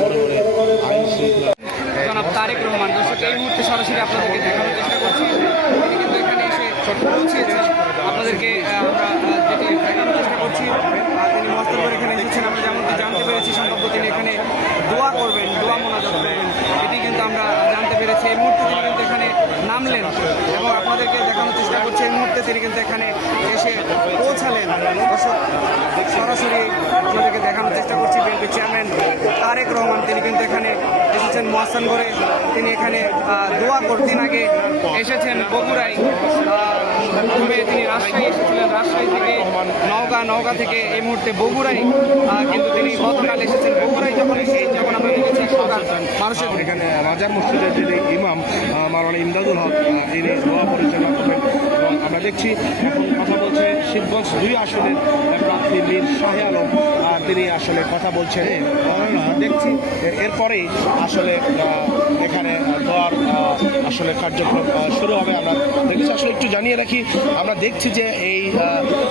মনে মনে জনাব তারেক রহমান মুহূর্তে সরাসরি আপনাদেরকে দেখানোর চেষ্টা করছি। কিন্তু এখানে এসে পৌঁছেছেন আপনাদেরকে দেখানোর চেষ্টা করছি তিনি এখানে এসেছেন। আমরা যেমনটি জানতে পেরেছি সম্ভবত তিনি এখানে দোয়া করবেন, দোয়া মোনাজাত করবেন এটি কিন্তু আমরা জানতে পেরেছি। এই মুহূর্তে কিন্তু এখানে নামলেন। আপনাদেরকে দেখানোর চেষ্টা করছি। এই মুহূর্তে তিনি কিন্তু এখানে এসে পৌঁছালেন। সরাসরি আপনাদেরকে দেখানোর চেষ্টা করছি। বিএনপি চেয়ারম্যান তারেক রহমান, তিনি কিন্তু এখানে এসেছেন মহাস্থান করে তিনি এখানে দোয়া করতেন আগে এসেছেন বগুড়ায়। প্রথমে তিনি রাজশাহী এসেছিলেন। রাজশাহী থেকে নওগাঁ নওগাঁ থেকে এই মুহূর্তে বগুড়ায়। কিন্তু তিনি গতকাল এসেছেন বগুড়ায়। যখন এসে যখন আমরা এখানে রাজার মসজিদের যিনি ইমাম মারানা ইমদাদুল হক তিনি দোয়া পরিচালনা করবেন। এবং আমরা দেখছি এখন কথা বলছে শিবগঞ্জ দুই আসনের প্রার্থী মীর শাহে আলম তিনি আসলে কথা বলছেন। আমরা দেখছি এরপরেই আসলে আসলে কার্যক্রম শুরু হবে। আমরা দেখেছি আসলে একটু জানিয়ে রাখি আমরা দেখছি যে এই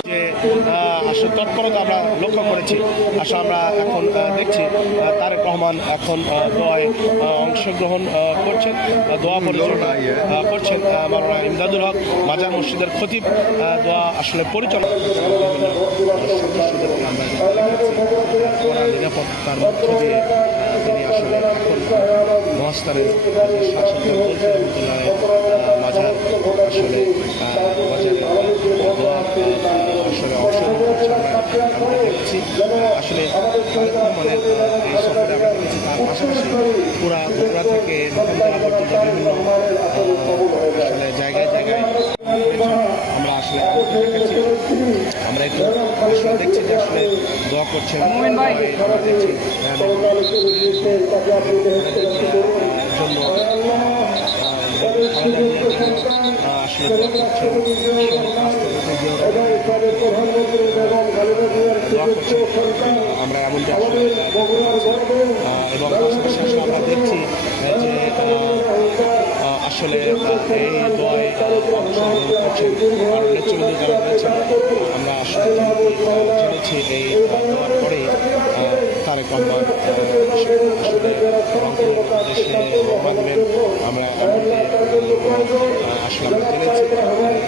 যে আসলে তৎপরতা আমরা লক্ষ্য করেছি। আসলে আমরা এখন দেখছি তারেক রহমান এখন দোয়ায় অংশগ্রহণ করছেন দোয়া পরিচালনা করছেন আহ, মাওলানা ইমদাদুল হক মাজার মসজিদের খতিব দোয়া আসলে পরিচালনা নিরাপত্তার মধ্য দিয়ে মাজার আসলে মাজারে আমরা দেখছি। আসলে তারেক রহমানের আহ, এই সফরে আমরা দেখেছি তার পাশাপাশি পুরা বগুড়া থেকে নতুনতলা পর্যন্ত বিভিন্ন আসলে জায়গায় জায়গায় আমরা আসলে দেখেছি। আমরা একটু আসলে দেখছি যে আসলে দোয়া করছেন দোয়া দোয়া করছেন আমরা এমনটা আসলে আহ, এবং আসলে আমরা দেখছি যে আসলে এই আহ, করছেন। আর যারা রয়েছেন আমরা আসলে জেনেছি এই দোয়ার পরেই বাঁধবেন আমরা এমনটি আহ, আসলে আমরা জেনেছি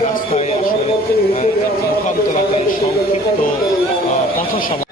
রাস্তায় আসলে মুখান্তরাকারী সংক্ষিপ্ত পথসভা